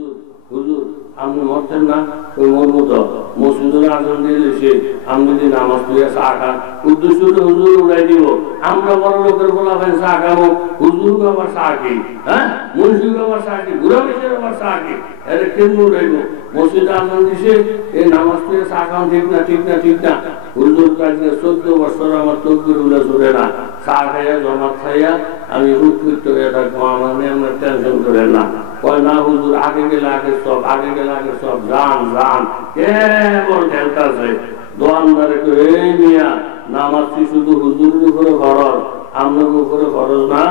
হুজুর হুজুর আপনি মরছেন না ওই মরবো তো মসজিদের আজান দিয়েছে আপনি যদি নামাজ পড়ে চা খান উদ্দেশ্য তো হুজুর উড়াই দিব আমরা বড় লোকের বলা হয় চা খাবো হুজুর আবার চা খেয়ে হ্যাঁ মুন্সির আবার চা খেয়ে ঘুরা বেশের আবার চা খেয়ে এটা কেন উড়াইব মসজিদে আজান দিছে এই নামাজ পড়ে চা খান ঠিক না ঠিক না ঠিক না হুজুর কাছে 14 বছর আমার তকবির উল্লা চলে না চা খাইয়া জমাত খাইয়া আমি উৎকৃষ্ট হয়ে থাকবো আমার নিয়ে আমরা টেনশন করে না কয় না হুজুর আগে গেলে আগে সব আগে গেলে আগে সব জান জান কেবল ঢেলতাছে দোয়ানদারে এই মিয়া নামাজ শুধু হুজুরের উপরে খরচ আপনার উপরে খরচ না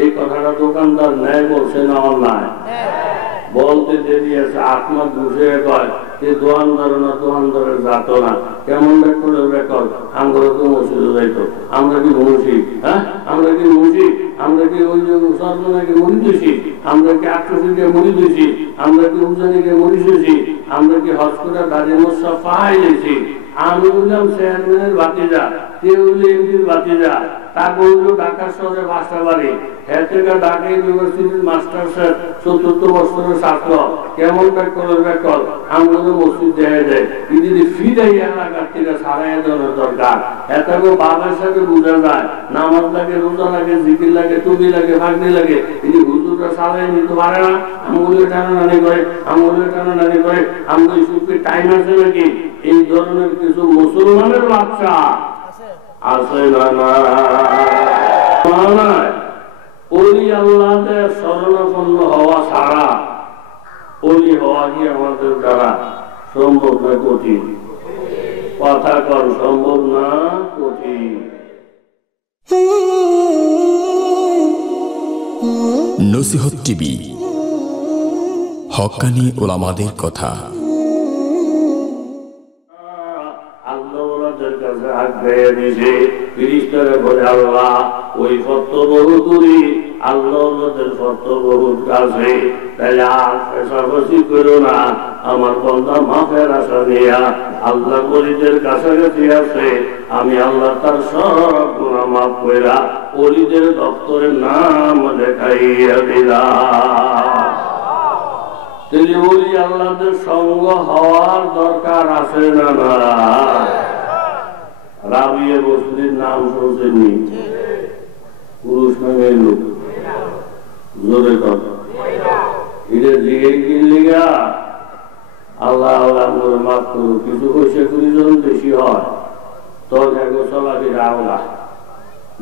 এই কথাটা দোকানদার নেয় বলছে না অন্যায় বলতে দেরি আছে আত্মা বুঝে কয় যে দোয়ানদার না দোয়ানদারের যাত না কেমন করে রেকর্ড আমরা তো মসজিদে যাইতো আমরা কি মুন্সি হ্যাঁ আমরা কি মুন্সি আমরা কি ওই সর্বনাকে মরি দিয়েছি আমরা কি আটশোকে মরি দিয়েছি আমরা কি উজানিকে মরি দিয়েছি আমরা কি হজ করে দাঁড়িয়ে মশা পাহাই দিয়েছি আমি বললাম চেয়ারম্যানের বাতিজা কেউ বললে এমপির বাতিজা তা বললো ঢাকা শহরে বাসা বাড়ি হ্যাঁ থেকে ঢাকা ইউনিভার্সিটির মাস্টার স্যার 74 বছরের ছাত্র কেমন ব্যাকল আমগুলো মসজিদ দেখা যায় যদি ফি দেয় এলাকার থেকে সারাই দেওয়ার দরকার এটাকে বাবার সাথে বোঝা যায় নামাজ লাগে রোজা লাগে জিকির লাগে টুপি লাগে ভাগনি লাগে এই হুজুরটা সারাই নিতে পারে না আমগুলো টানাটানি করে আমগুলো টানাটানি করে আমগুলো সুখে টাইম আছে নাকি এই ধরনের কিছু মুসলমানের বাচ্চা আছে না ওলি আল্লাহদের শরণাপন্ন হওয়া ছাড়া ওলি হওয়া কি আমাদের দ্বারা সম্ভব না কঠিন কথা কর সম্ভব না কঠিন নসিহত টিভি হক্কানি ওলামাদের কথা ওই সত্য বহু দূরি আল্লাহদের সত্য বহুত কাছে তাই আর পেশাপাশি করো না আমার বন্ধা মাফের আশা নিয়া আল্লাহ ওলিদের কাছাকাছি আছে আমি আল্লাহ তার সব গুনাহ মাফ কইরা ওলিদের দপ্তরের নাম দেখাইয়া দিলাম তিনি ওলি আল্লাহদের সঙ্গ হওয়ার দরকার আছে না না রাবিয়া বসরির নাম শুনছেননি পুরুষ নামে লোক জোরে কথা এদের দিকে কি লিগা আল্লাহ আল্লাহ করে মাফ করো কিছু পয়সা 20 জন বেশি হয় তোর দেখো চলাফেরা আওলা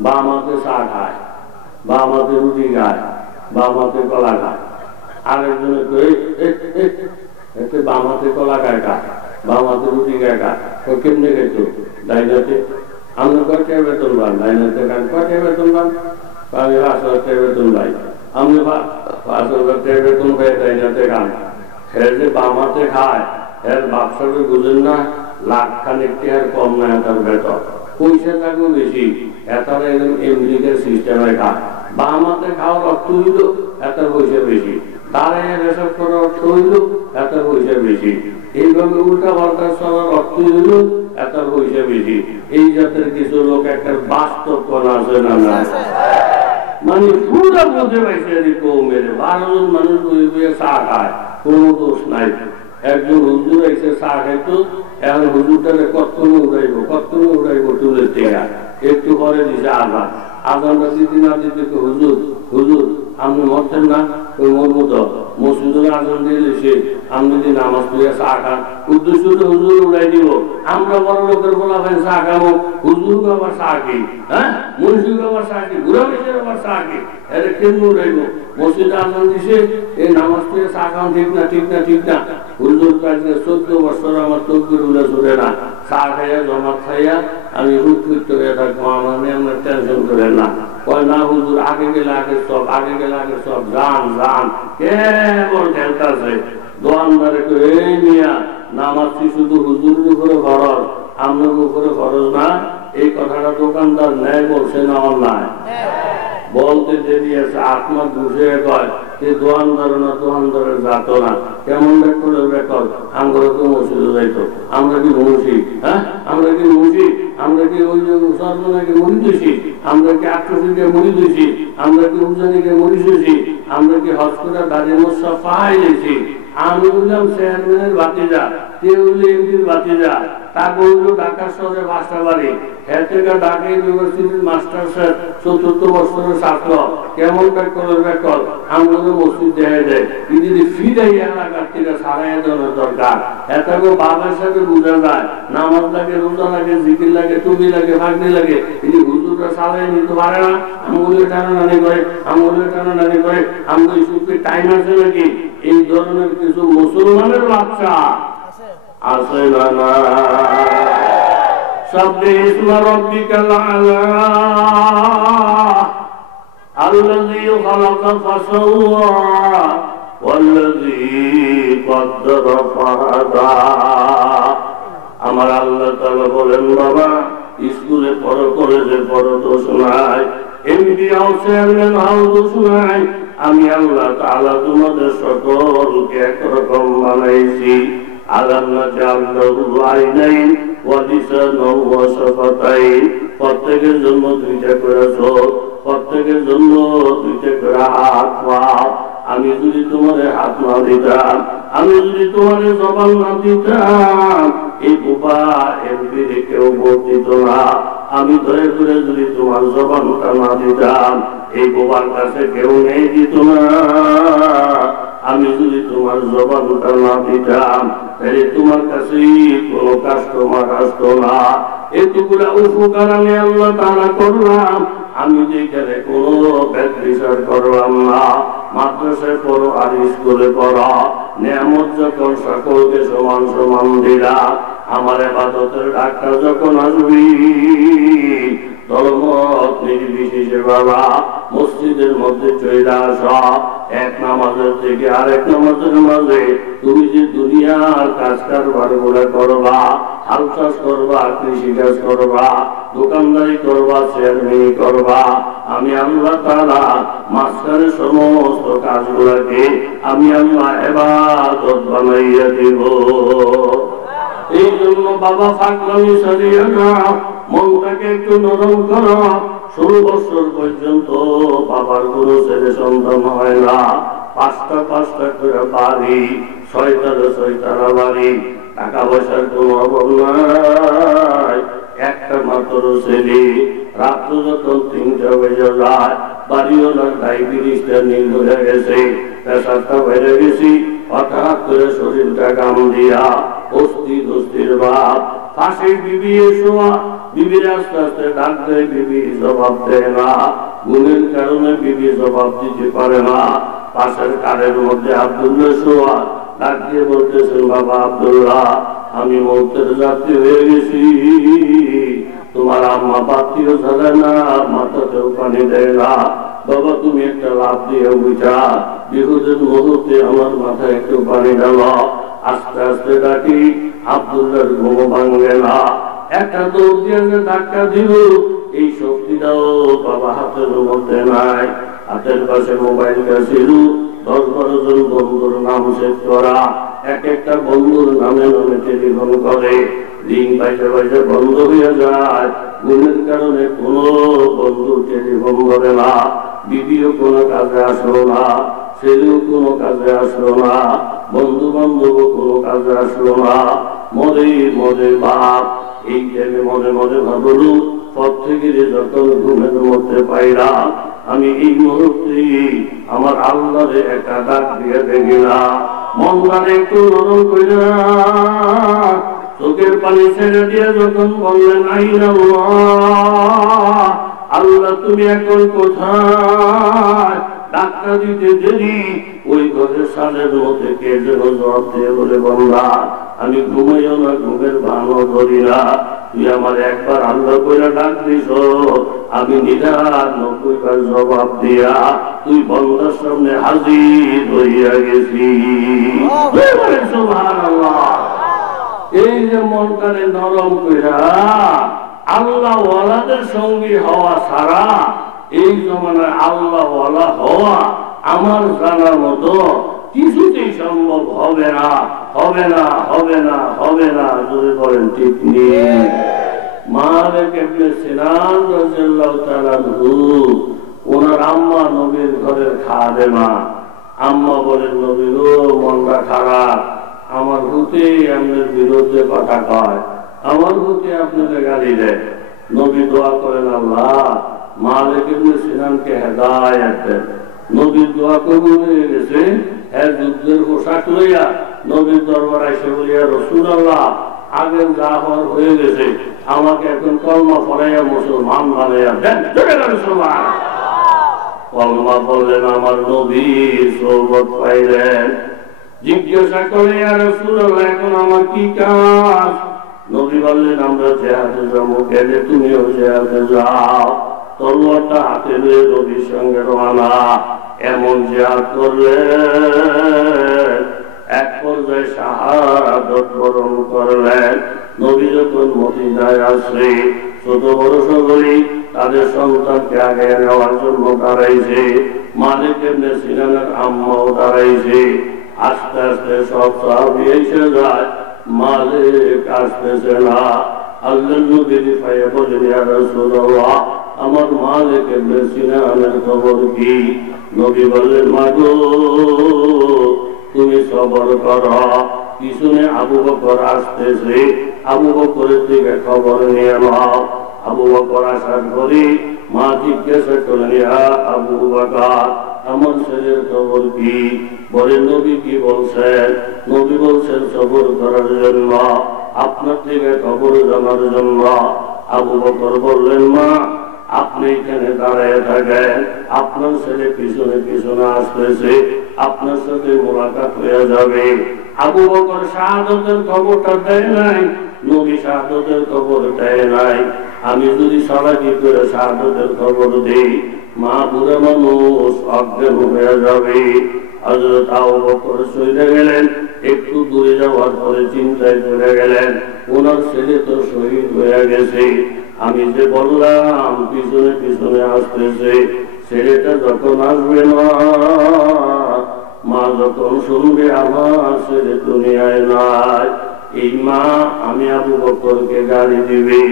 বা আমাকে চা খায় বা আমাকে রুটি খায় বা আমাকে কলা খায় আরেকজনে এতে বামাতে কলা খায় খায় বামাতে রুটি খায় খায় কেমনে খেত ডাইনাতে আমরা কয়টা বেতন পান ডাইনাতে খান কয়টা বেতন পান আমি 5,000 টাকা বেতন পাই আমি 5,000 টাকা বেতন পাই ডাইনাতে খান এর যে বামাতে খায় এর ব্যবসাকে বুঝেন না লাখ খানিক টাকার কম না তার বেতন পয়সা থাকবে বেশি এটার আমেরিকার সিস্টেমে খায় বামাতে খাওয়ার অর্থ হইল এটার পয়সা বেশি তারা এসব করার অর্থ হইল এটার পয়সা বেশি এইভাবে উল্টা পাল্টা চলার অর্থ হইল এটার পয়সা বেশি এই জাতের কিছু লোক একটা বাস্তব করা আছে না না মানে পুরা বলতে পারছে কৌমের 12 জন মানুষ বই বইয়ে চা খায় কোনো দোষ নাই একজন হুজুর এসে চা খাইতো এখন হুজুরটারে কতক্ষণ উড়াইবো টুলের টেকা একটু পরে দিছে আজান আজানটা দিতে না দিতে হুজুর হুজুর আপনি মরছেন না ওই মরবো তো মসজিদের আজান দিয়েছে আপনি যদি নামাজ পড়ে চা খান উদ্দেশ্য তো হুজুর উড়াই দিব আমরা বড় লোকের বলা হয় চা খাবো হুজুর আবার চা খেয়ে হ্যাঁ মুন্সির আবার চা খেয়ে ঘুরা বেশের আবার চা খেয়ে এটা কেন উড়াইব মসজিদে আজান দিছে এই নামাজ পড়ে চা খান ঠিক না ঠিক না ঠিক না হুজুর কাছে 14 বছর আমার তকবির উল্লা চলে না চা খাইয়া জমাত খাইয়া আমি উৎকৃষ্ট হয়ে থাকবো আমার নিয়ে আমরা টেনশন করে না কয় না হুজুর আগে গেলে আগে সব আগে গেলে আগে সব জান জান কেবল ঢেলতাছে দোয়ানদারে এই মিয়া নামাজ শুধু হুজুরের উপরে খরচ আপনার উপরে খরচ না এই কথাটা দোকানদার নেয় বলছে না অন্যায় বলতে দেরি আছে আত্মা বুঝে কয় যে দোয়ানদার না দোয়ানদারের যাত না কেমন করে রেকর্ড আমরা তো মসজিদে যাইতো আমরা কি মুন্সি হ্যাঁ আমরা কি মুন্সি আমরা কি ওই সর্বনাকে মরি দিয়েছি আমরা কি আটশোকে মরি দিয়েছি আমরা কি উজানিকে মরি দিয়েছি আমরা কি হজ করে দাঁড়িয়ে মশা পাহাই দিয়েছি আমি বললাম চেয়ারম্যানের ভাতিজা, কেউ হইল এমপির ভাতিজা, তাকে হইল ঢাকা শহরে বাসা বাড়ি, হ্যাঁ থেকে ঢাকা ইউনিভার্সিটির মাস্টার স্যার, ৪র্থ বর্ষের ছাত্র, কেমন করে বেকল আমগুলো মসজিদ দেয় দেয়, যদি ফিরাই এলাকার থেকে সারাই দেওয়ার দরকার। এটাকে বাবার সাথে বোঝা যায়, নামাজ লাগে, রোজা লাগে, জিকির লাগে, টুপি লাগে, ভাগ্নি লাগে, এই হুজুররা সারাই নিতে পারে না, আমগুলো টানাটানি করে, আমগুলো টানাটানি করে, আমগুলো সুখে টাইম আছে নাকি? এই ধরনের কিছু মুসলমানের বাচ্চা আছে না না? সাব্বিহ ইসমা রাব্বিকাল আ'লা আল্লাযী খালাকা ফাসাওয়া ওয়াল্লাযী কদ্দারা ফাহাদা। আমার আল্লাহ তাআলা বলেন, বাবা স্কুলে পড়ো, কলেজে পড়ো, দোষ নাই, এমপি হও, চেয়ারম্যান হও, দোষ নাই। আমি আল্লাহ তাআলা তোমাদের সকলকে একরকম বানাইছি। আলাম নাজআল লাহু আইনাইন ওয়া লিসানান ওয়া শাফাতাইন। প্রত্যেকের জন্য দুইটা করে চোখ, প্রত্যেকের জন্য দুইটা করে হাত পা। আমি যদি তোমার হাত না দিতাম, আমি যদি তোমার জবান না দিতাম, এই বোবা এমপি কেউ ভোট দিত না। আমি ধরে ধরে যদি তোমার জবানটা না দিতাম, এই বোবার কাছে কেউ নেই দিত না। আমি যদি তোমার জবানটা না দিতাম, তাহলে তোমার কাছে কোনো কাস্টমার আসতো না। এতগুলা উপকার আমি আল্লাহ তাআলা করলাম, আমি যেখানে কোনো ব্যাগ বিচার করলাম না। মাদ্রাসায় পড়ো আর স্কুলে পড়ো, নিয়ামত যখন সকলকে সমান সমান দিলাম, আমার ইবাদতের ডাক্তার যখন আসবি, ধর্মমত নির্বিশেষে বাবা মসজিদের মধ্যে চলে আসা। এক নামাজের থেকে আরেক নামাজের মাঝে তুমি যে দুনিয়ার কাজ কারবার গুলা করবা, হাল চাষ করবা, কৃষি কাজ করবা, দোকানদারি করবা, চেয়ারম্যানি করবা, আমি আল্লাহ তাআলা মাঝখানে সমস্ত কাজগুলাকে আমি আল্লাহ ইবাদত বানাইয়া দিব। এই জন্য বাবা ফাকলামি সারিয়া না, মনটাকে একটু নরম করো। 16 বছর পর্যন্ত বাবার কোনো ছেলে সন্তান হয় না। 5টা 5টা করে বাড়ি, 6টার বাড়ি, টাকা পয়সার কোনো অভাব নাই। একটা মাত্র ছেলে, রাত্র যখন 3টা বেজে যায়, বাড়িওয়ালার ডায়াবেটিসটা নীল হয়ে গেছে, প্রেসারটা বেড়ে গেছি, হঠাৎ করে শরীরটা গাম দিয়া অস্থির ভাব। পাশে বিবি শোয়া, বিবির আস্তে আস্তে ডাক দেয়, বিবি জবাব দেয় না। ঘুমের কারণে বিবি জবাব দিতে পারে না। পাশের কারের মধ্যে আব্দুল্লাহ শোয়া, ডাক দিয়ে বলতেছেন, বাবা আব্দুল্লাহ, আমি মৌতের যাত্রী হয়ে গেছি, তোমার আম্মা বাতিও জ্বালায় না, মাথাতেও পানি দেয় না, বাবা তুমি একটা লাভ দিয়ে বুঝা বিপদের মুহূর্তে আমার মাথায় একটু পানি ঢাল। আস্তে আস্তে ডাকি, আব্দুল্লাহর ঘুম ভাঙবে না। একটা দৌড় দিয়ে ধাক্কা দিল, এই শক্তিটাও বাবা হাতের মধ্যে নাই। হাতের পাশে মোবাইলটা ছিল, 10-12 জন বন্ধুর নাম সেভ করা, এক একটা বন্ধুর নামে নামে টেলিফোন করে, রিং পাইতে পাইতে বন্ধ হয়ে যায়। ঘুমের কারণে কোনো বন্ধু টেলিফোন করে না, বিবিও কোনো কাজে আসলো না, ছেলেও কোনো কাজে আসলো না, বন্ধু বান্ধবও কোনো কাজে আসলো না। মনে ভাব, এই টাইমে মনে ভাবলো, পথ থেকে যখন ঘুমের মধ্যে পাইলাম, আমি এই মুহূর্তে আমার আল্লাহরে একটা ডাক দিয়ে দেখলাম। মনটারে একটু নরম কইরা চোখের পানি ছেড়ে দিয়ে যখন বললেন, আইন আল্লাহ তুমি এখন কোথায়? ডাক্তার দিতে দেরি, ওই ঘরের সালের মধ্যে কে যেন জবাব দিয়ে বলে, বন্ধা আমি ঘুমাইও না, ঘুমের ভানও ধরি না, তুই আমার একবার আল্লাহ কইরা ডাক দিস, আমি 99 বার জবাব দিয়া তুই বন্ধার সামনে হাজির হইয়া গেছি। সুবহানাল্লাহ। এই যে মনটারে নরম কইরা আল্লাহ ওয়ালাদের সঙ্গী হওয়া ছাড়া এই জমানায় আল্লাহ ওয়ালা হওয়া আমার জানার মতো কিছুতেই সম্ভব হবে না, হবে না, হবে না, হবে না। যদি বলেন ঠিক নেই। মালিক ইবনে সিনান রাদিয়াল্লাহু তাআলা আনহু, ওনার আম্মা নবীর ঘরের খাদেমা, আম্মা বলেন নবী গো মনটা খারাপ, আমার হুতে আপনার বিরুদ্ধে কথা কয়, আমার হুতে আপনাকে গালি দেয়। নবী দোয়া করেন আল্লাহ মালিক ইবনে সিনানকে হেদায়েত দেন। নবীর দোয়া কবুল হয়ে গেছে। হ্যাঁ যুদ্ধের পোশাক লইয়া নবীর দরবারে এসে বলিয়া রাসূলুল্লাহ আগের যা হওয়ার হয়ে গেছে, আমাকে এখন কলমা পড়াইয়া মুসলমান বানাইয়া দেন। কলমা বললেন আমার নবী সোহবত পাইলেন। জিজ্ঞাসা করে ইয়া রাসূলুল্লাহ এখন আমার কি কাজ? নবী বললেন আমরা জিহাদে যাবো, গেলে তুমিও জিহাদে যাও। তলোয়ারটা হাতে নিয়ে নবীর সঙ্গে রওনা। এমন জিহাদ করলেন, এক পর্যায়ে শাহাদাত বরণ করলেন। নবী যখন মদিনায় আসে ছোট বড় সকলেই তাদের সন্তানকে আগে নেওয়ার জন্য দাঁড়াইছে। মালিক ইবনে সিনানের আম্মাও দাঁড়াইছে। আস্তে আস্তে সব সাহাবী এসে যায়, মালিক আসতেছে না। আল্লাহর নবী পায়ে বলেন ইয়া রাসূলুল্লাহ আমার মালিক ইবনে সিনানের খবর কি? নবী বললেন মাগো তুমি সবর করো, পিছনে আবু বকর আসতেছে, আবু বকরের দিকে খবর নিয়ে নাও। আবু বকর আসার পরে মা জিজ্ঞাসা করলেন ইয়া আবু বকর আমার ছেলের খবর কি? বলে নবী কি বলছেন? নবী বলছেন সবর করার জন্য, আপনার থেকে খবর জানার জন্য। আবু বকর বললেন মা আপনি এখানে দাঁড়ায় থাকেন, আপনার ছেলে পিছনে পিছনে আসতেছে, আপনার সাথে মোলাকাত হয়ে যাবে। আবু বকর শাহাদাতের খবরটা দেয় নাই, নবী শাহাদাতের খবর দেয় নাই। আমি যদি সালাকি করে শাহাদাতের খবর দেই মা বুড়া মানুষ অজ্ঞান হয়ে যাবে। হযরত আবু বকর চলে গেলেন। একটু দূরে যাওয়ার পরে চিন্তায় পড়ে গেলেন ওনার ছেলে তো শহীদ হয়ে গেছে। আমি যে বললাম পিছনে পিছনে আসতেছে, ছেলেটা যখন আসবে না, মা যখন শুনবে আমার ছেলে দুনিয়ায় নাই, এই মা আমি আবু বকরকে গালি দিবে।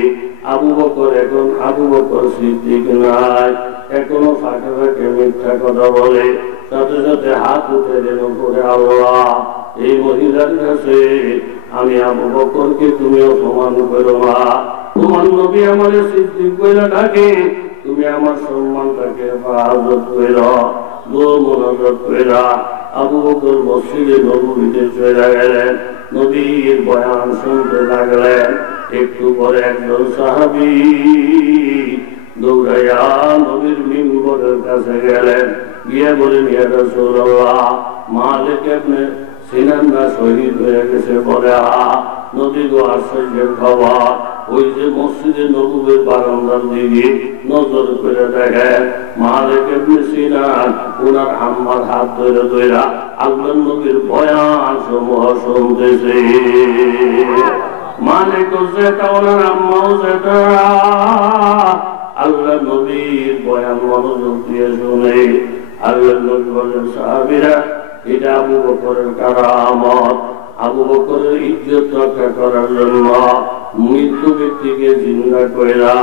আবু বকর এখন আবু বকর সিদ্দিক নাই, এখনো ফাঁকে ফাঁকে মিথ্যা কথা বলে। সাথে সাথে হাত উঠে দেন করে আল্লাহ এই মহিলার কাছে আমি আবু বকরকে তুমি অপমান করো না, তোমার নবী আমার সিদ্দিক কইরা ডাকে, তুমি আমার সম্মানটাকে হেফাজত কইরা মোনাজাত কইরা। আবু বকর মসজিদে নববীতে চলে গেলেন, নবীর বয়ান শুনতে লাগলেন। একটু পরে একজন সাহাবী দৌড়াইয়া নবীর মিম্বরের কাছে গেলেন, গিয়ে বলেন ইয়া রাসূলুল্লাহ মালিক ইবনে সিনান না শহীদ হয়ে গেছে। বলে নবী গো আশ্চর্যের খবর। ওই যে মসজিদে নববীর বারান্দার দিকে নজর করে দেখেন মালিক ইবনে সিনান ওনার আম্মার হাত ধরে ধইরা আল্লাহর নবীর বয়ান সমূহ শুনতেছে। মালিক যেটা ওনার আম্মাও যেটা আল্লাহ নবীর বয়ান মনোযোগ দিয়ে শুনে। আল্লাহ নবী বলেন সাহাবীরা এটা আবু বকরের কারামত। আবু বকরের ইজ্জত রক্ষা করার জন্য মৃত্যু ব্যক্তিকে জিন্দা কইরা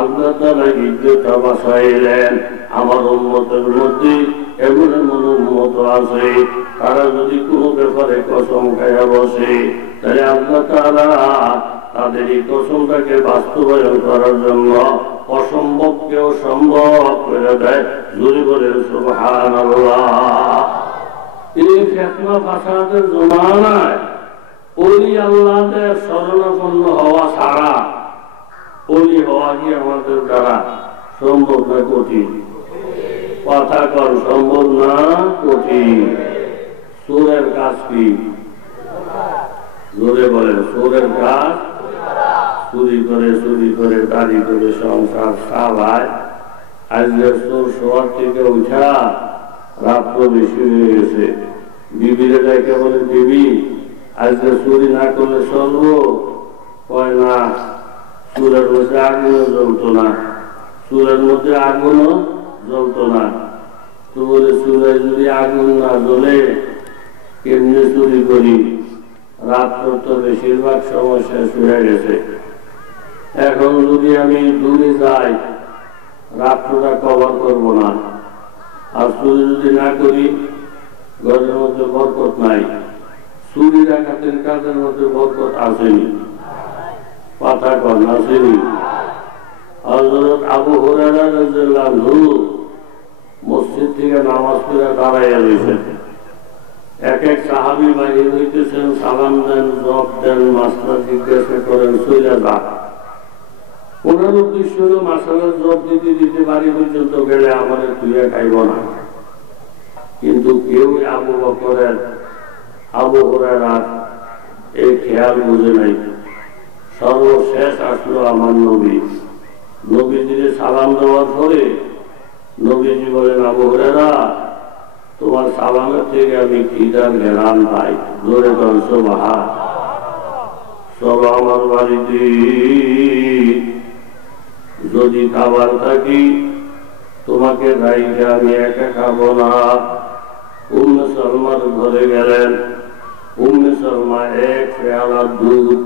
আল্লাহ তাআলা ইজ্জতটা বাঁচাইলেন। আমার উম্মতের মধ্যে এমন এমন উম্মত আছে তারা যদি কোনো ব্যাপারে কসম খাইয়া বসে তাহলে আল্লাহ তাআলা তাদের এই কসমটাকে বাস্তবায়ন করার জন্য অসম্ভবকেও সম্ভব করে দেয়। জোরে বলেন সুবহানাল্লাহ। এই ফিতনা ফাসাদের জমানায় ওলি আল্লাহদের শরণাপন্ন হওয়া ছাড়া ওলি হওয়া কি আমাদের দ্বারা সম্ভব না কঠিন? কথা কর সম্ভব না কঠিন? সুরের কাজ কি? জোরে বলেন সুরের কাজ। চুরি করে দাড়ি করে সংসার চালায়। আজকে চোর শোয়ার থেকে উঠা রাত্র বেশি হয়ে গেছে, বিবিরে দেখে বলে বিবি আজকে চুরি না করলে চলবো? কয় না, চুরের মধ্যে আগুনও জ্বলতো না, চুরের মধ্যে আগুনও জ্বলতো না। তো বলে চুরে যদি আগুন না জ্বলে কেমনি চুরি করি? রাত্র তো বেশিরভাগ সময় শেষ হয়ে গেছে। এখন যদি আমি দূরে যাই রাত্রটা কভার করবো না, আর চুরি যদি না করি ঘরের মধ্যে বরকত নাই, চুরি ডাকাতের কাজের মধ্যে বরকত আসেনি, পাতা কন আসেনি। হযরত আবু হুরায়রা রাদিয়াল্লাহু আনহু মসজিদ থেকে নামাজ পড়ে দাঁড়াইয়া রয়েছেন। এক এক সাহাবী বাহির হইতেছেন, সালাম দেন, জব দেন, মাসলা জিজ্ঞাসা করেন, চলে যান। ওনার উদ্দেশ্য হল মাসালার জব দিতে দিতে বাড়ি পর্যন্ত গেলে আমাদের তুইয়া খাইব না। কিন্তু কেউ আবু বকরের আবু হুরায়রার এই খেয়াল বুঝে নাই। সর্বশেষ আসলো আমার নবী। নবীজিকে সালাম দেওয়ার পরে নবীজি বলেন, আবু হুরায়রা, তোমার সালামের থেকে আমি খিদার ঘেরান পাই। জোরে কর সুবহান। চলো আমার বাড়িতে, যদি খাবার থাকি তোমাকে রাইখে আমি একা খাবো না। উম্মে সালমার ঘরে গেলেন। উম্মে সালমা এক পেয়ালা দুধ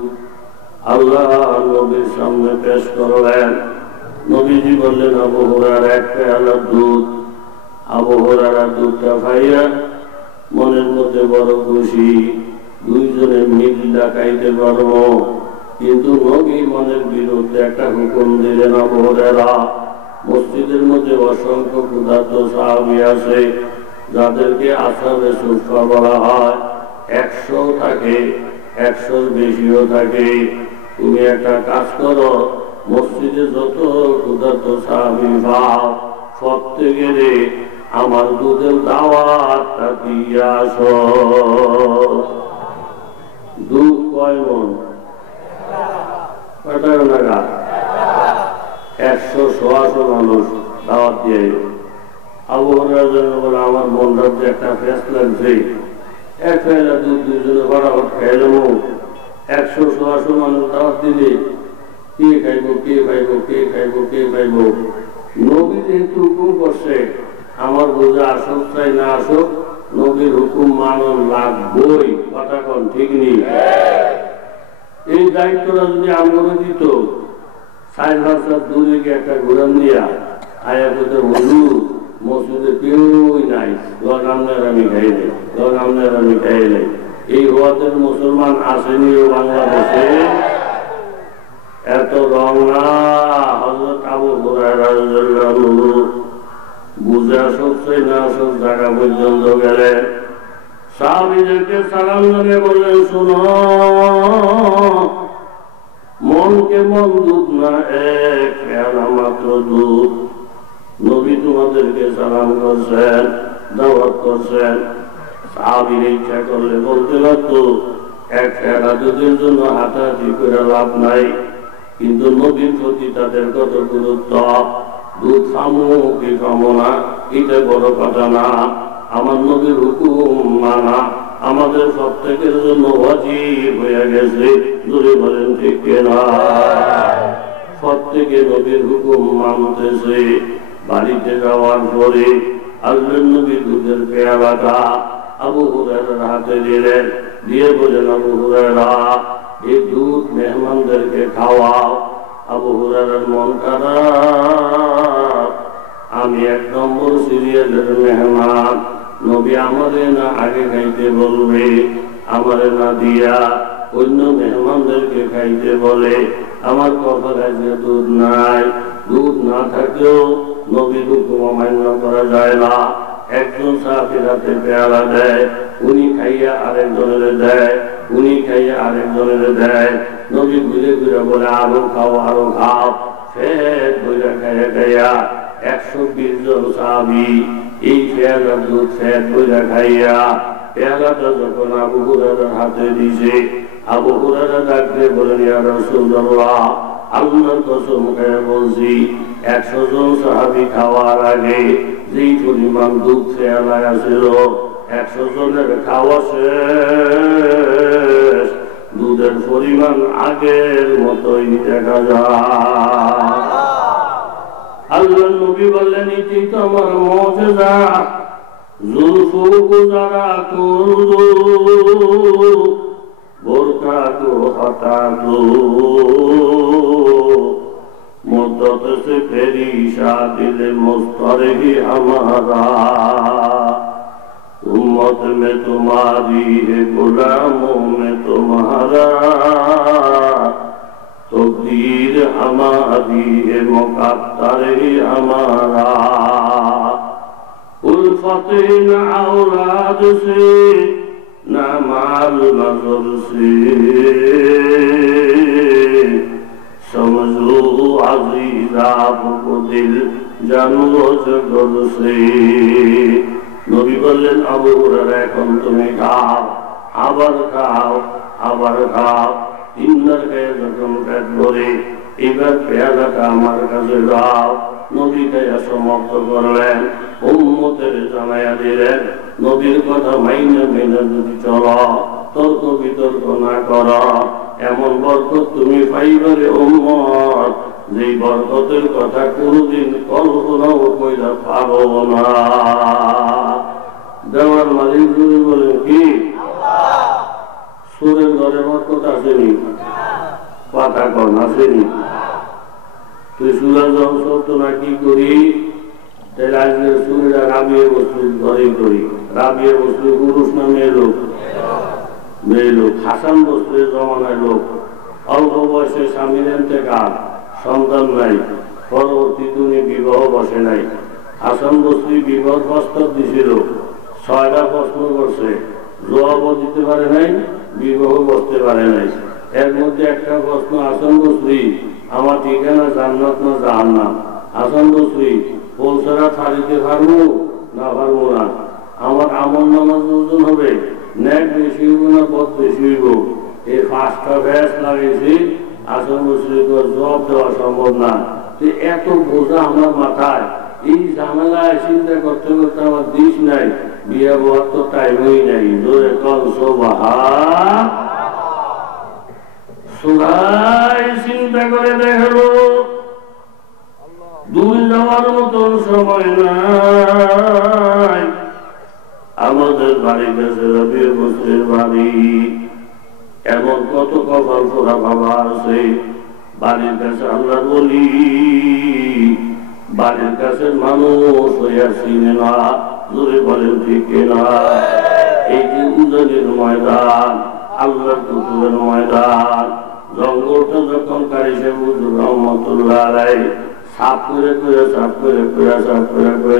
আল্লাহ নবীর সামনে পেশ করলেন। নবীজি বললেন, আবু হুরায়রা এক পেয়ালা দুধ। আবু হুরায়রা দুধটা খাইয়া মনের মধ্যে বড় খুশি, দুইজনে মিল ডাকাইতে পারবো। কিন্তু নবী মনের বিরুদ্ধে একটা হুকুম দিলেন, আবু হুরায়রা, মসজিদের মধ্যে অসংখ্য ক্ষুধার্ত সাহাবী আছে, যাদেরকে আসহাবে সুফফা বলা হয়। 100 থাকে, 100-র বেশিও থাকে। তুমি একটা কাজ করো, মসজিদে যত ক্ষুধার্ত সাহাবী পাও প্রত্যেকে আমার দুধের দাওয়াতটা দিয়ে আসো। দুধ কয় মন? কয়টা টাকা? 100-150 মানুষ দাওয়াত দিয়ে। আবু হুরায়রার জন্য বলে, আমার মনটার যে একটা ফেস লাগছে, এক পেয়ালা দুধ দুইজনে ফটাফট খেয়ে দেবো। 100-150 মানুষ দাওয়াত দিলে কে খাইব, কে খাইব, কে খাইব, কে খাইব? নবী যেহেতু হুকুম করছে, আমার বোঝা আসুক চাই না আসুক, নবীর হুকুম মানন লাগবই। কথা কন ঠিক নেই? এই দায়িত্বটা যদি আমরা দিত, 60 বছর দূরে গিয়ে একটা ঘুরান দিয়া আয়া করতে, হুজুর মসজিদে কেউই নাই, আপনার আমি খাই নাই, আপনার আমি খাই নাই। এই হওয়াদের মুসলমান আসেনি বাংলাদেশে। এত রং না। হযরত আবু হুরায়রা রাদিয়াল্লাহু আনহু বুঝে আসুক চাই না আসুক জায়গা পর্যন্ত গেলেন। সাহাবীদেরকে সালাম জানিয়ে বললেন, শোনো, মনকে মন দুধ না, এক পেয়ালা মাত্র দুধ। নবী তোমাদেরকে সালাম করছেন, দাওয়াত করছেন। সাহাবীরা ইচ্ছা করলে বলতে পারতো, এক পেয়ালা দুধের জন্য হাঁটাহাঁটি করে লাভ নাই। কিন্তু নবীর প্রতি তাদের কত গুরুত্ব। দুধ খামো কি খামো না এটা বড় কথা না, আমার নবীর হুকুম মানা আমাদের প্রত্যেকের জন্য ওয়াজিব হয়ে গেছে। জোরে বলেন ঠিক কিনা? প্রত্যেকে নবীর হুকুম মানতেছে। বাড়িতে যাওয়ার পরে আল্লাহর নবী দুধের পেয়ালাটা আবু হুরায়রার হাতে দিলেন, দিয়ে বলেন, আবু হুরায়রা, এই দুধ মেহমানদেরকে খাওয়াও। আবু হুরায়রার মন খারাপ, আমি 1 নম্বর সিরিয়ালের মেহমান, নবী আমারে না আগে খাইতে বলবে, আমারে না দিয়া অন্য মেহমানদেরকে খাইতে বলে। আমার কপালে আজকে দুধ নাই। দুধ না থাকলেও নবীর হুকুম অমান্য করা যায় না। একজন সাহাবীর হাতে পেয়ালা দেয়, উনি খাইয়া আরেকজনের দেয়, উনি খাইয়া আরেকজনের দেয়। নবী ঘুরে ঘুরে বলে, আরো খাও, আরো খাও। ফের ঘুরে খাইয়া খাইয়া 120 জন সাহাবী এই পেয়ালা দুধ ফের ঘুরে খাইয়া পেয়ালাটা যখন আবু হুরায়রার হাতে দিয়েছে, আবু হুরায়রা ডাকতে বলেন, ইয়া রাসূলুল্লাহ, আল্লাহর কসম করে বলছি, 100 জন সাহাবী খাওয়ার আগে যেই পরিমাণ দুধ পেয়ালায় আসছিল, 100 জনের খাওয়া শেষ, দুধের পরিমাণ আগের মতোই দেখা যায়। আল্লাহর নবী বললেন, এটাই তো আমার মুজিজা। জুলফু গুজারা কুরদু বোরকাতু হতাতু মুদ্দত সে ফেরিশা দিলে মুস্তারহি হামারা। उम्मत में तुम्हारी है, गुलामों में तुम्हारा, तकदीर हमारी है, मुक़द्दर हमारा। उल्फते न औलाद से न माल नज़र से, समझो अज़ीज़ आपको दिल জানো জগৎ সে। নবী বললেন, আবু হুরায়রা এখন তুমি খাও, আবার খাও, আবার খাও। তিনবার খেয়ে যখন পেট ভরে এবার পেয়ালাটা আমার কাছে দাও। নবী খাইয়া সমাপ্ত করলেন, উম্মতের জানাইয়া দিলেন, নবীর কথা মাইনে মেনে যদি চলো, তর্ক বিতর্ক না করো, এমন বরকত তুমি পাইবারে উম্মত, যে বরকতের কথা কোনদিন কল্পনাও কইরা পারো না। দেওয়ার মালিক যদি বলেন কি সুরের ঘরে বরকত আসেনি, পাতা কন আসেনি। তুই সুরা যখন সত্য না কি করি, তাহলে আজকে সুরেরা রাবিয়ে বস্তুর ঘরেই করি। রাবিয়ে বস্তু পুরুষ না মেয়ে লোক? মেয়ে লোক। হাসান বস্তুর জমানায় লোক, অল্প বয়সে স্বামীর ইন্তেকাল, সন্তান নাই, পরবর্তী দিনে বিবাহ বসে নাই। হাসান বস্তি বিবাহ প্রস্তাব দিছিল, 6টা প্রশ্ন করছে, জবাবও দিতে পারে নাই, বিবাহ বসতে পারে নাই। এর মধ্যে একটা প্রশ্ন, হাসান বস্তি আমার ঠিকানা জান্নাত না জাহান্নাম? হাসান বস্তি পৌঁছারা ছাড়িতে পারবো না পারবো না? আমার আমল নামাজ ওজন হবে, ন্যাক বেশি হইব না পথ বেশি হইব? এই 5টা ব্যাস লাগিয়েছি। হাসান বস্তি জবাব দেওয়া সম্ভব না। এত বোঝা আমার মাথায়, এই ঝামেলায় চিন্তা করতে করতে আমার দিস নাই, বিয়ে বহার তো টাইমই নাই। জোরে কল সুবহান। সবাই চিন্তা করে দেখলো, দূর যাওয়ার মতন সময় নাই। আমাদের বাড়ি গেছে রবিউল বসরির বাড়ি, এমন কত কপাল ফোড়া বাবা আছে। বাড়ির কাছে আল্লাহ বলি, বাড়ির কাছে মানুষ হইয়া চিনে না। জোরে বলেন ঠিক না? এই যে উজানের ময়দান, আল্লাহর কুতুবের ময়দান, জঙ্গলটা যখন কারিশে হুজুর রহমতুল্লাহ আলাইহি সাফ করে করে সাফ করে করে সাফ করে করে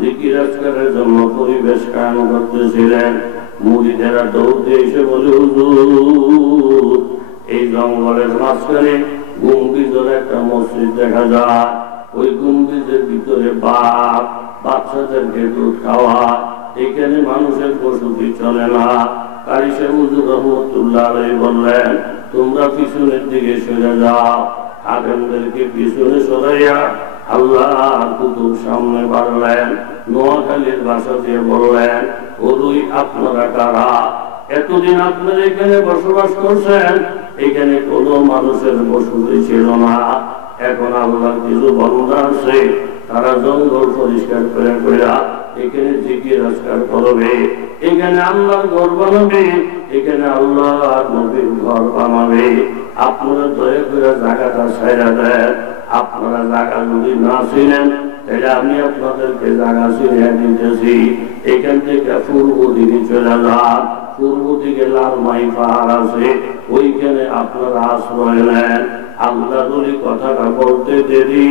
জিকির আজকারের জন্য পরিবেশ কায়েম করতেছিলেন, মুরিদেরা দৌড়ে এসে বলে, হুজুর এই জঙ্গলের মাঝখানে গম্ভীর একটা মসজিদ দেখা যায়, ওই গম্ভীরের ভিতরে বাপ বাচ্চাদেরকে দুধ খাওয়া, এখানে মানুষের প্রসূতি চলে না। কারি সাহেব হুজুর রহমতুল্লাহ আলাইহি বললেন, তোমরা পিছনের দিকে সরে যাও। খাদেমদেরকে পিছনে সরাইয়া আল্লাহ কুতুব সামনে বাড়লেন। নোয়াখালীর ভাষা দিয়ে বললেন, ওই আপনারা কারা? এতদিন আপনারা এখানে বসবাস করছেন, এখানে কোনো মানুষের বসতি ছিল না। এখন আল্লাহর কিছু বান্দা আছে, তারা জঙ্গল পরিষ্কার করে করে এখানে জিকির আজকার করবে, এখানে আল্লাহর ঘর বানাবে, এখানে আল্লাহর নবীর ঘর বানাবে। আপনারা দয়া করে জায়গাটা ছাইড়া দেন। আপনারা জায়গা যদি না ছিলেন, তাহলে আমি আপনাদেরকে জায়গা চিনিয়ে দিতেছি। এখান থেকে পূর্ব দিকে চলে যান, পূর্ব দিকে লালমাই পাহাড় আছে, ওইখানে আপনারা আশ্রয় নেন। আল্লাহ যদি কথাটা বলতে দেরি,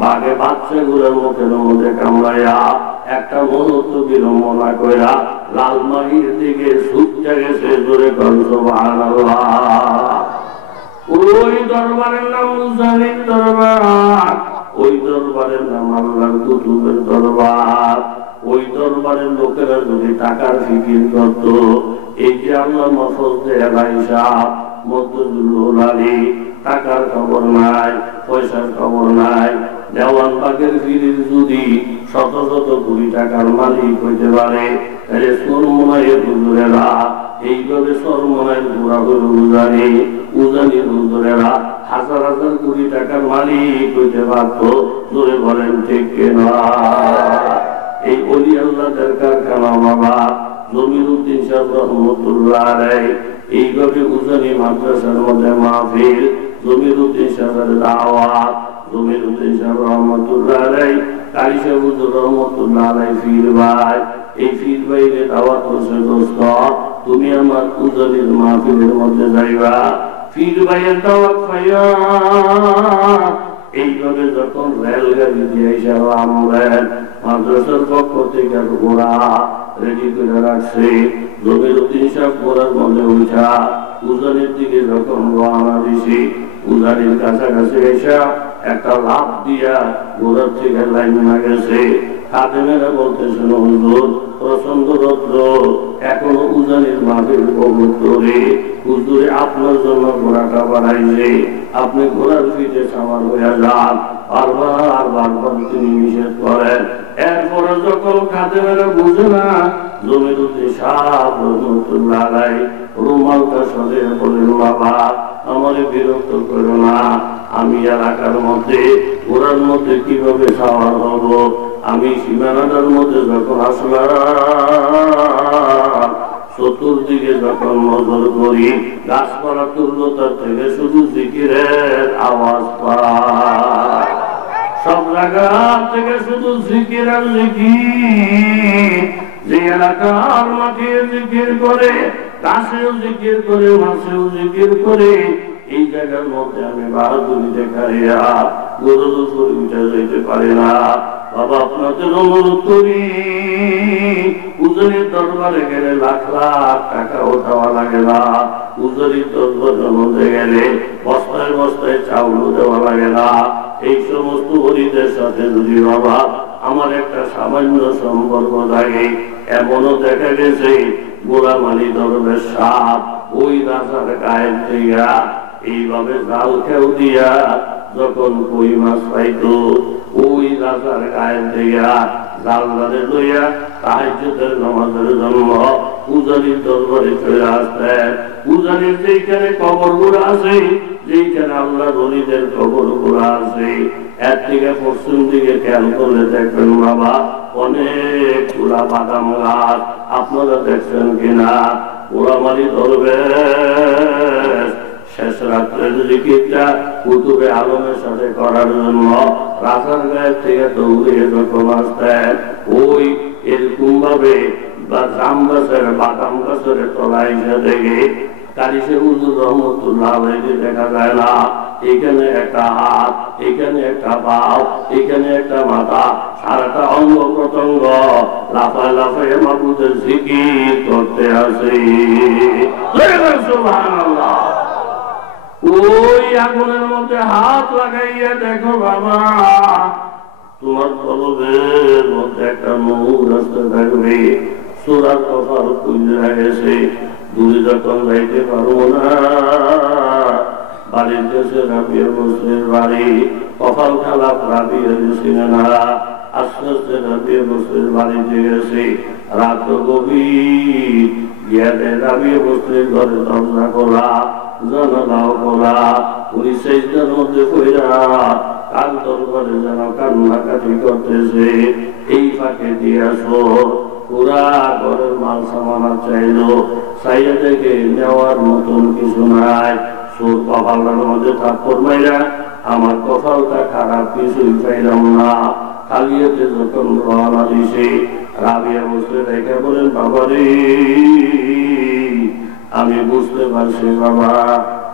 বাঘে বাচ্চাগুলোর মুখের মধ্যে কামড়াইয়া একটা মনত বিড়ম্বনা কইরা লালমাহির দিকে ছুটতে গেছে। জোরে কর সুবহানাল্লাহ। ওই দরবারের নাম উজানির দরবার, ওই দরবারের নাম আল্লাহর কুতুবের দরবার। ওই দরবারের লোকেরা যদি টাকার ফিকির করত, এই যে আল্লাহ মাহফুজ সাহেব মধ্যজুল আলী, টাকার খবর নাই, পয়সার খবর নাই। দেওয়ানবাগের ফিরির যদি শত শত কোটি টাকার মালিক হইতে পারে, তাহলে সরমনাইয়ের হুজুরেরা এইভাবে সরমনাইয়ের ঘোরা হইল উজানি, উজানির হুজুরেরা হাজার হাজার কোটি টাকার মালিক হইতে পারত। জোরে বলেন ঠিক কিনা? এই অলি আল্লাহদের কারখানা বাবা জমিরুদ্দিন সাহেব রহমতুল্লাহ আলাইহি এইভাবে উজানি মাদ্রাসার মধ্যে মাহফিল, জমিরুদ্দিন সাহেবের দাওয়াত, জমিরুদ্দিন সাহেব রহমতুল্লাহ আলাইহি কারি সাহেব হুজুর রহমতুল্লাহ আলাইহি পীর ভাই, এই পীর ভাইকে দাওয়াত করছে, দোস্ত তুমি আমার উজলির মাহফিলের মধ্যে যাইবা। পীর ভাইয়ের দাওয়াত পাইয়া এইভাবে যখন রেলগাড়ি দিয়ে নামলেন, মাদ্রাসার পক্ষ থেকে ঘোড়া রেডি করে রাখছে। জমিরুদ্দিন সাহেব ঘোড়ার মধ্যে উঠা উজানির দিকে যখন রওনা দিছি, উজানির কাছাকাছি এসে একটা লাফ দিয়া ঘোড়ার থেকে লাইন না গেছে। খাদেমেরা বলতেছেন, হুজুর প্রচন্ড রৌদ্র, এখনো উজানির মাহফিল পবিত্রে, হুজুরে আপনার জন্য ঘোড়াটা বাড়াইছে, আপনি ঘোড়ার পিঠে সামার হইয়া যান। বারবার তিনি নিষেধ করেন। এরপরে যখন খাদেমেরা বুঝে না, জমিরুদ্দিন সাহেব রহমতুল্লাহ আলাইহি রুমালটা সরিয়ে বলেন, বাবা আমারে বিরক্ত করো না, আমি এলাকার মধ্যে ঘোড়ার মধ্যে কিভাবে সাওয়ার হব, আমি সীমানাটার মধ্যে যখন আসলাম, চতুর্দিকে যখন নজর করি, গাছপালা তুল্যতার থেকে শুধু জিকিরের আওয়াজ পাই, সব জায়গা থেকে শুধু জিকির আর জিকির। যে এলাকার মাঠে জিকির করে, গাছেও জিকির করে, মাছেও জিকির করে, এই জায়গার মধ্যে আমি বাহাদুরি দেখাইয়া গরু উঠে যাইতে পারি না। বাবা আপনাদের অনুরোধ করি, উজনির দরবারে গেলে লাখ লাখ টাকা ওঠাওয়া লাগে না, উজনির দরবারের মধ্যে গেলে বস্তায় বস্তায় চাউল দেওয়া লাগে না। এই সমস্ত হরিদের সাথে যদি বাবা আমার একটা সামান্য সম্পর্ক থাকে, এমনও দেখা গেছে গোলামালি দরবেশ সাপ ওই রাজার গায়ের দিয়া এইভাবে জাল খেউ দিয়া যখন কই মাছ পাইত, ওই রাজার গায়ের দিয়া জালদারে লইয়া তাহাজ্জুদের নামাজের জন্য পূজারীর দরবারে চলে আসতেন। পূজারীর যেখানে কবরগুলো আছে, যেখানে আল্লাহ ওলিদের কবরগুলো আছে, এর থেকে পশ্চিম দিকে খেয়াল করলে দেখবেন বাবা অনেকগুলা বাদাম গাছ। আপনারা দেখছেন কিনা? গোলামালি দরবেশ শেষ রাত্রের জিকিরটা কুতুবে আলমের সাথে করার জন্য রাজার গায়ের থেকে দৌড়িয়ে যখন আসতেন, ওই এরকম ভাবে বা জাম গাছের বাদাম গাছের তলায় দেখে কারি সাহেব হুজুর রহমতুল্লাহ আলাইহি দেখা যায় না, এখানে একটা হাত, এখানে একটা পা, এখানে একটা মাথা, সারাটা অঙ্গ প্রত্যঙ্গ লাফায় লাফায় মাহবুবের জিকির করতে আসে। সুবহানাল্লাহ। ওই আগুনের মধ্যে হাত লাগাইয়া দেখো বাবা, তোমার কলবের মধ্যে একটা নূর আসতে থাকবে। সূরার কফার খুলে গেছে, দূরে যখন যাইতে পারবো না, বাড়ির দেশে রাবিয়া বসরির বাড়ি, কপাল খারাপ রাবিয়া ছিলেন না, আস্তে আস্তে রাবিয়া বসরির বাড়িতে গেছে। রাত গভীর, গিয়ে রাবিয়া বসরির ঘরে দরজা খোলা, জানালাও খোলা, উনি সেজদার মধ্যে পড়া কাল দরবারে যেন কান্নাকাটি করতেছে। এই ফাঁকে দিয়াছো পুরা ঘরের মাল সামানা চাইলো, চাইয়া দেখে নেওয়ার মতন কিছু নাই। সুর কপালটার মধ্যে থাপ্পড় মাইরা আমার কপালটা খারাপ, কিছুই পাইলাম না। খালিয়াতে যখন রওনা দিছে, রাবিয়া বসে রেখে বলেন, বাবারে আমি বুঝতে পারছি বাবা,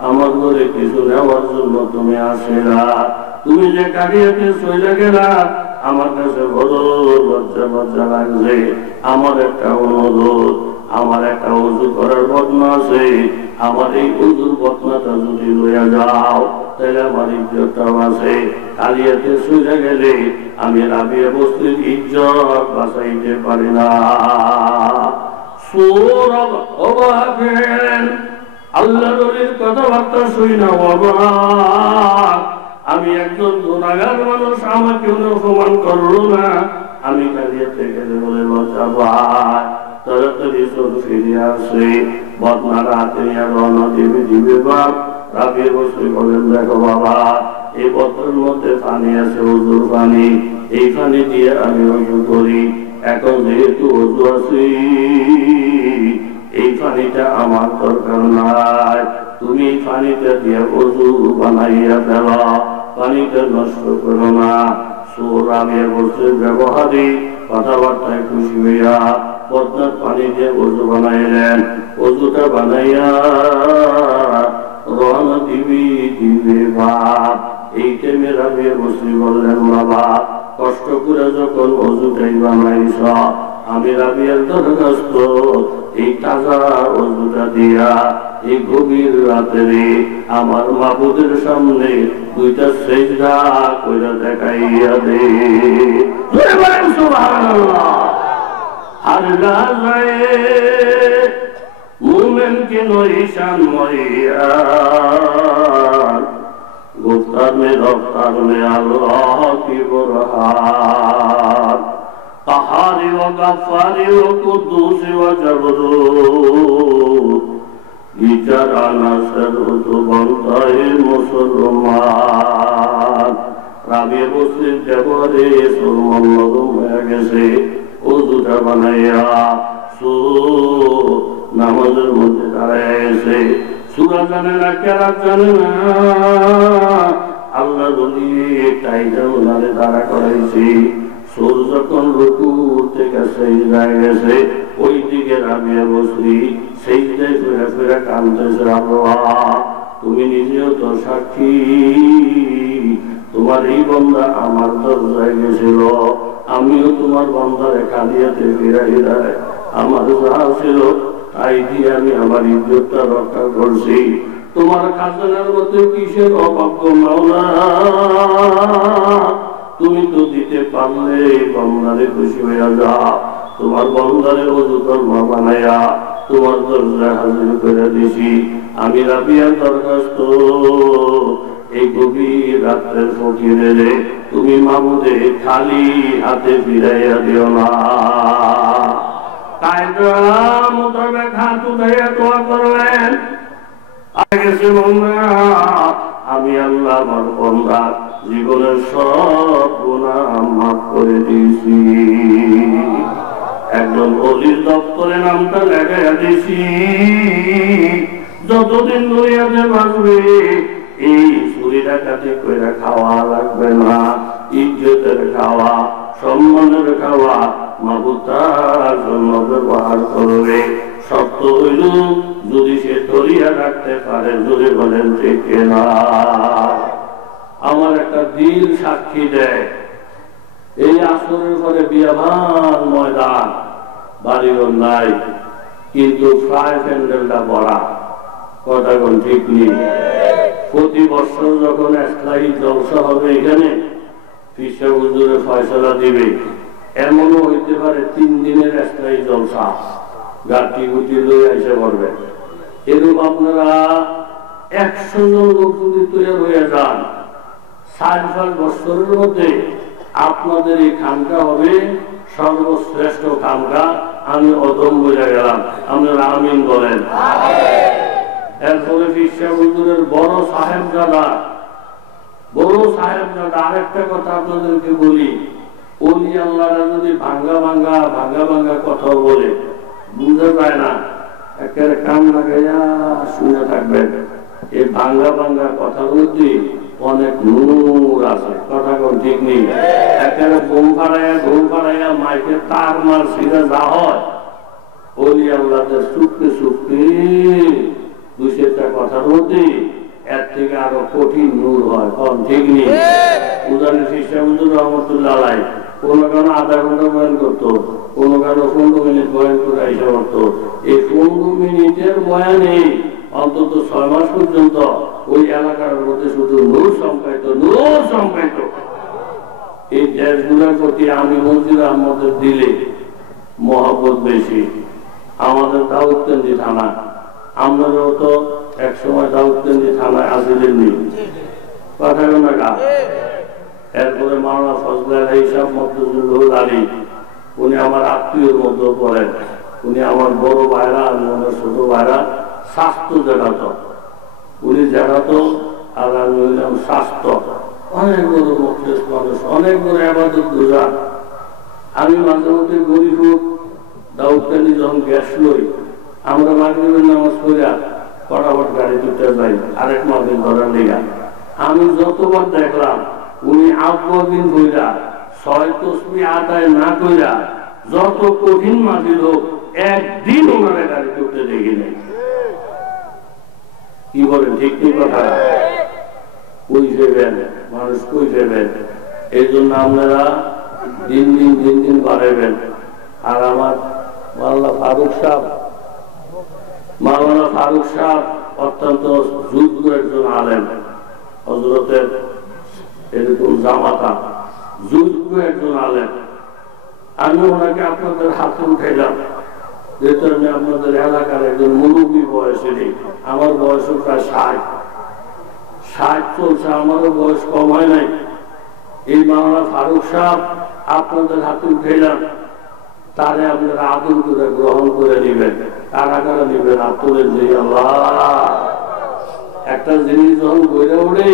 আমার ঘরে কিছু নেওয়ার জন্য তুমি আসে না, তুমি যে কালিয়াতে চলে গেলা, আমার কাছে বড় লজ্জা লজ্জা লাগছে। আমার একটা অনুরোধ, আমার একটা উজু করার বদনা আছে, আমার এই উজুর বদনাটা যদি লইয়া যাও তাহলে আমার ইজ্জতটাও আছে। কালিয়াতে চলে গেলে আমি রাবিয়া বস্তির ইজ্জত বাঁচাইতে পারি না। আল্লাহর ওলির কথাবার্তা শুই না বাবা, আমি একজন গুনাহগার মানুষ, আমাকে অপমান করলো না, আমি কালিয়াতে গেলে বলে লজ্জা পাই। তাড়াতাড়ি চোখ ফিরে আসে, বদনার হাতে নিয়ে রওনা দিবে দিবে বাপ। রাবিয়া বসে বলেন, দেখো বাবা, এই বোতলের মধ্যে পানি আছে, ওজুর পানি, এই পানি দিয়ে আমি ওজু করি। এখন যেহেতু ওজু আছি, এই পানিটা আমার দরকার নাই, তুমি পানিটা দিয়ে ওজু বানাইয়া ফেলো, পানিটা নষ্ট করো না। রাবিয়া বসরির ব্যবহারে কথাবার্তায় খুশি হইয়া পদ্মার পানি দিয়ে অজু বানাইলেন। অজুটা বানাইয়া রওনা দিবি দিবে বাপ। এই টাইমে রাবিয়া বসরি বললেন, বাবা কষ্ট করে যখন অজুটাই বানাইছ, আমি রাবিয়ার দরখাস্ত এই তাজা অজুটা দিয়া এই গভীর রাতে আমার মাবুদের সামনে দুইটা সেজদা কইরা দেখাইয়া দে। সুবহানাল্লাহ। আর রাজায়ে মুমিন কি নইশান মরিয়া गुफ्तार में रफ्तार में अल्लाह की बुरहान कहारी व गफ्फारी व कुद्दूसी व जबरूत बिचारा नसर तो बनता है मुसलमान। राबिया बसरिर ব্যবহারে সুরমান নরম হয়ে গেছে। ওযুটা বানাইয়া নামাজের মধ্যে দাঁড়ায় গেছে। সূরা জানে না, কেরাত জানে না, আল্লাহ বলি টাইটা ওনারে দাঁড়া করাইছি। সুর যখন রুকু থেকে সিজদায় গেছে, ওই দিকে রাবিয়া বসরি সিজদায় ফিরে ফিরে কাঁদতেছে, আল্লাহ তুমি নিজেও তো সাক্ষী, তোমার এই বান্দা আমার দরজায় গেছিল, আমিও তোমার বান্দারে কাঁদিয়াতে ফিরাই দেয়, আমার যা ছিল তাই দিয়ে আমি আমার ইজ্জতটা রক্ষা করছি। তোমার খাজানার মধ্যে কিসের অভাব গো মাওলা, তুমি তো দিতে পারলে বান্দারে খুশি হইয়া যা। তোমার বান্দারে ওযু কর্মা বানাইয়া তোমার দরজায় হাজির করে দিছি। আমি রাবিয়ার দরখাস্ত এই গভীর রাত্রের ফকিরে তুমি মামুদে খালি হাতে ফিরাইয়া দিও না। কায়দা মোতাবেক হাত উঠাইয়া দোয়া করলেন, আমি আল্লাহ আমার বান্দা জীবনের সব গুনাহ মাফ করে দিয়েছি। একজন ওলির দপ্তরে নামটা লেখাইয়া দিয়েছি, যতদিন দুনিয়াতে বাঁচবে এই চুরি ডাকাতি করে খাওয়া লাগবে না, ইজ্জতের খাওয়া সম্মানের খাওয়া মাবুদ তার জন্য ব্যবহার করবে। শর্ত হইল যদি সে ধরিয়া রাখতে পারে, জোরে বলেন ঠিক না। আমার একটা দিল সাক্ষী দেয়, এই আসরের পরে বিয়াবান ময়দান বাড়িঘর নাই, কিন্তু ফ্রাই প্যান্ডেলটা ভরা। কথা কোন ঠিক নেই। প্রতি বছর যখন ইসলামী জলসা হবে এখানে ফিসা হুজুরে ফয়সালা দিবে, এমনও হইতে পারে 3 দিনের ইসলামী জলসা গাটি গুটি লয়ে এসে পড়বে। এরকম আপনারা 100 জন লোক যদি তৈরি হয়ে যান, 4-5 বছরের মধ্যে আপনাদের এই খানকা হবে সর্বশ্রেষ্ঠ খানকা। আমি অদম বোঝা গেলাম, আপনারা আমিন বলেন। এরপরে ফিসা হুজুরের বড় সাহেবজাদা আরেকটা কথা আপনাদেরকে বলি, ওলি আল্লাহরা যদি ভাঙ্গা ভাঙ্গা কথা বলে বুঝা যায় না, একেবারে কান লাগাইয়া শুনে থাকবেন। এই ভাঙ্গা কথার মধ্যে অনেক নূর আছে। কথা কোন ঠিক নেই। একেবারে ঘুম ফাড়াইয়া মাইকে তার মার সিধা যা হয়, ওলি আল্লাহদের চুপকে 2-4টা কথার মধ্যে এর থেকে আরো কঠিন নূর হয়। কম ঠিক নেই। উদাহরণ ফিসা হুজুর রহমতুল্লাহ আলাইহি কোনো কারণে আধা ঘন্টা বয়ান করতো, কোনো কারণে 15 মিনিট বয়ান করে আইসা করতো। এই 15 মিনিটের বয়ানে অন্তত 6 মাস পর্যন্ত ওই এলাকার মধ্যে শুধু নূর সংকাইত। এই দেশগুলোর প্রতি আমি মসজিদ আহমদের দিলে মহব্বত বেশি। আমাদের দাউদকান্দি থানা, আমরাও তো এক সময় দাউদকান্দি থানায় আসিলেন। কথা কোন না। এরপরে মাওলানা ফজলে হিসাব মফদুল আলী, উনি আমার আত্মীয়র মধ্যে পড়েন। উনি আমার বড় ভাইরা, আমি আমার ছোট ভাইরা। স্বাস্থ্য জেঠাতো, উনি জেঠাতো আর আমি হইলাম স্বাস্থ্য। অনেক বড় মুখলেস মানুষ, অনেক বড় আবাদত গুজার। আমি মাঝে মধ্যে গরিব দাউদকান্দি যখন গ্যাস লই, আমরা মাগরিবের নামাজ পড়া ফটাফট গাড়ি দুটো যাই আরেক মাহফিল ধরার লেগা। আমি যতবার দেখলাম উনি আব্বাবিন কইরা 6 তসবিহ আদায় না কইরা যত কঠিন মাটি লোক একদিন ওনার গাড়িতে উঠতে দেখি নাই। কি বলেন, ঠিক কি কথা? কই যাবেন মানুষ, কই যাবেন? এই জন্য আপনারা দিন দিন বাড়াবেন। আর আমার মাওলানা ফারুক সাহেব অত্যন্ত যোগ্য একজন আলেম, হযরতের এরকম জামাতা, যোগ্য একজন আলেম। আমি ওনাকে আপনাদের হাতে উঠাইলাম, যেহেতু আমি আপনাদের এলাকার একজন মুরব্বী বয়সেরই, আমার বয়সও প্রায় 60 চলছে, আমারও বয়স কম হয় নাই। এই মাওলানা ফারুক সাহেব আপনাদের হাতে উঠাইলাম, তারে আপনারা আদর করে গ্রহণ করে নিবেন। কারা কারা নিবেন? আত্মদের যে আল্লাহ একটা জিনিস যখন গড়ে ওঠে,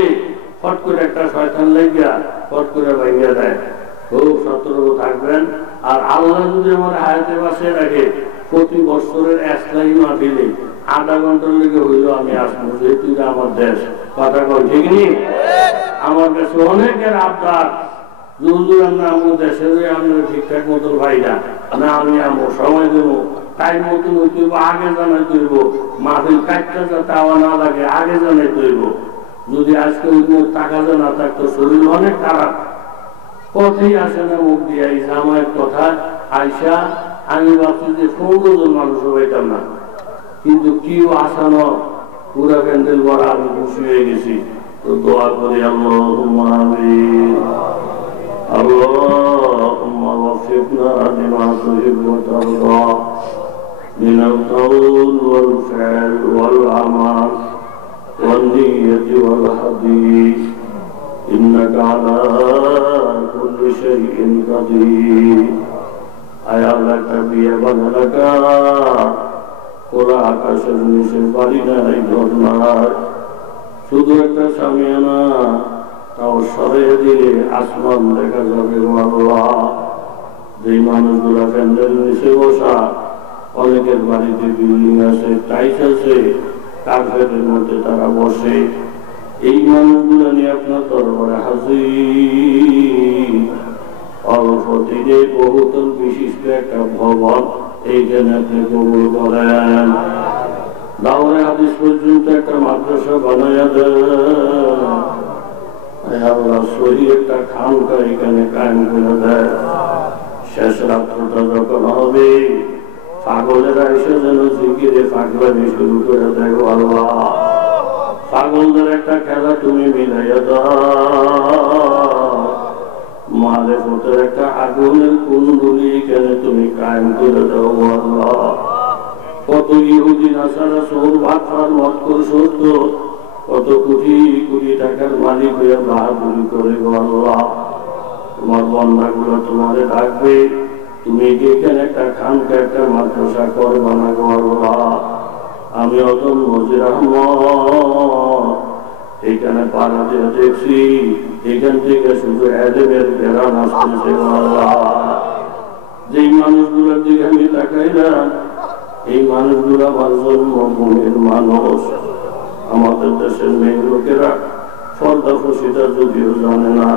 ফট করে একটা শয়তান লাগিয়া ফট করে ভাঙিয়া দেয়। খুব সতর্ক থাকবেন। আর আল্লাহ যদি আমার হায়াতে বাসে রাখে, প্রতি বছরের ইসলামী মাহফিলে আধা ঘন্টার লেগে হইল আমি আসবো, যেহেতু আমার দেশ। কথা কন ঠিক নেই? আমার কাছে অনেকের আবদার, হুজুর আমরা আমার দেশের আমরা ঠিকঠাক মতো ভাই না, আমি আমার সময় দেবো, টাইম মতন হইতে আগে জানাই তৈব, মাহফিল কাটটা যাতে আওয়া না লাগে আগে জানাই তৈব। যদি আজকে ওই টাকা জানা থাকতো, শরীর অনেক খারাপ, পথেই আসে না মুখ দিয়ে। এই জামায়ের কথা আইসা আমি ভাবছি যে 15 জন মানুষ হইতাম না, কিন্তু কেউ আসানো পুরা প্যান্ডেল ভরা, আমি খুশি হয়ে গেছি। তো দোয়া করি আল্লাহুম্মা আমিন। আল্লাহুম্মা ওয়াফিকনা লিমা তুহিব্বু ওয়া তারদা মিনাল কওল ওয়াল ফি'ল ওয়াল আমাল ওয়ান নিয়্যতি ওয়াল হাদিস ইন্নাকা আলা কুল্লি শাইইন কাদির। আয় আল্লাহ, বিয়ে বানালাকা ওরা আকাশের নিচে বাড়ি নাই, ঘর নাই, শুধু একটা সামিয়ানা, তাও সরিয়ে দিলে আসমান দেখা যাবে। আল্লাহ, যে মানুষগুলা প্যান্ডেল নিচে বসা, অনেকের বাড়িতে বিল্ডিং আছে, টাইস আছে, কার্পেটের মধ্যে তারা বসে, এই মানুষগুলা নিয়ে আপনার দরবারে হাজির। অল্প দিনে বহুতল বিশিষ্ট একটা ভবন এইখানে আপনি কবুল করেন। দাওরে হাদিস পর্যন্ত একটা মাদ্রাসা বানাইয়া দেন। আল্লাহ, সহি একটা খানকা এখানে কায়েম করে দেয়। শেষ রাত্রটা যখন হবে, পাগলেরা এসে যেন জিকিরে পাগলামি শুরু করে দেয়। আল্লাহ, পাগলদের একটা খেলা তুমি মিলাইয়া দাও। মালেফতের একটা আগুনের কুণ্ডলী এখানে তুমি কায়েম করে দাও। আল্লাহ, কত ইহুদি নাসারা সোর ভাত মত করে সত্য, কত কোটি কোটি টাকার মালিক হয়ে বাহাদুরি করে। আল্লাহ, তোমার বন্ধাগুলো তোমারে রাখবে, তুমি এখানে একটা খানকা একটা মাদ্রাসা করবা না। আল্লাহ, আমি অতন নজির আহমদ এখানে পাড়া দিয়ে দেখছি, এখান থেকে শুধু এলেমের বেড়ান আসতেছে। আল্লাহ, যেই মানুষগুলোর দিকে আমি তাকাইলাম, এই মানুষগুলো আমার জন্মভূমির মানুষ। আমাদের দেশের মেয়ে লোকেরা পর্দা খুশিটা যদিও জানে না,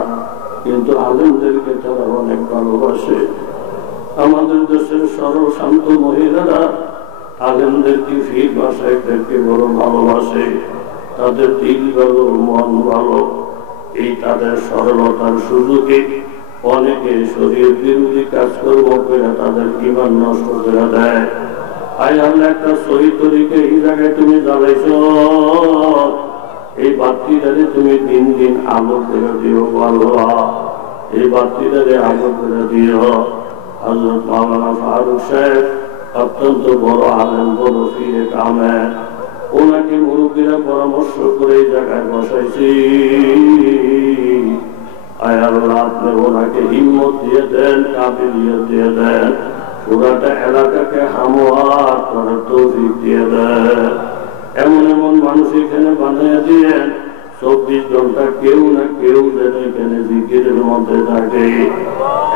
কিন্তু আলেমদেরকে তারা অনেক ভালোবাসে। আমাদের দেশের সরল শান্ত মহিলারা আলেমদেরকে ফির বাসায়দেরকে বড় ভালোবাসে। তাদের দিল ভালো, মন ভালো। এই তাদের সরলতার সুযোগে অনেকে শরীর বিরোধী কাজকর্ম করে তাদের জীবন নষ্ট করে দেয়। আই আল্লাহ, একটা সহি তরিকে এই জায়গায় তুমি জ্বালাইছ, এই বাতিটারে তুমি দিন দিন আলো করে দিও। আল্লাহ, এই বাতিটারে আলো করে দিও। হযরত মাওলানা ফারুক সাহেব অত্যন্ত বড় আলেম, বড় ফিরে কামে, ওনাকে মুরব্বীরা পরামর্শ করে এই জায়গায় বসাইছি। আয় আল্লাহ, আপনি ওনাকে হিম্মত দিয়ে দেন, কাবিলিয়ত দিয়ে দেন, পুরাটা এলাকাকে হামোয়ার করার তৌফিক দিয়ে দেন। এমন এমন মানুষ এখানে বানিয়ে দিয়েন, 24 ঘন্টা কেউ না কেউ যেন এখানে জিকিরের মধ্যে থাকে,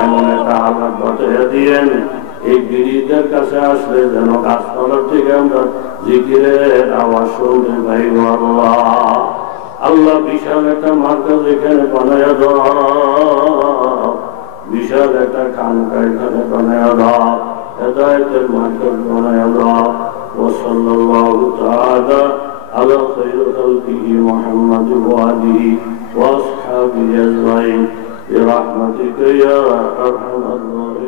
এমন একটা হালাত বাঁচিয়ে দিয়েন। এই ব্রিজের কাছে আসলে যেন গাছপালার থেকে আমরা জিকিরের আওয়াজ শুনতে পাই। আল্লাহ, আল্লাহ বিশাল একটা মার্কাজ এখানে বানায়া দাও, বিশাল একটা খানকা এখানে বানায়া দাও, হেদায়েতের মার্কাজ বানায়া দাও। ওয়াসাল্লাল্লাহু তাআলা আলা খায়রি খালকিহি মুহাম্মাদ ওয়া আলিহি ওয়া আসহাবিহি আজমাইন বিরহমাতিকা ইয়া আরহামার রাহিমিন।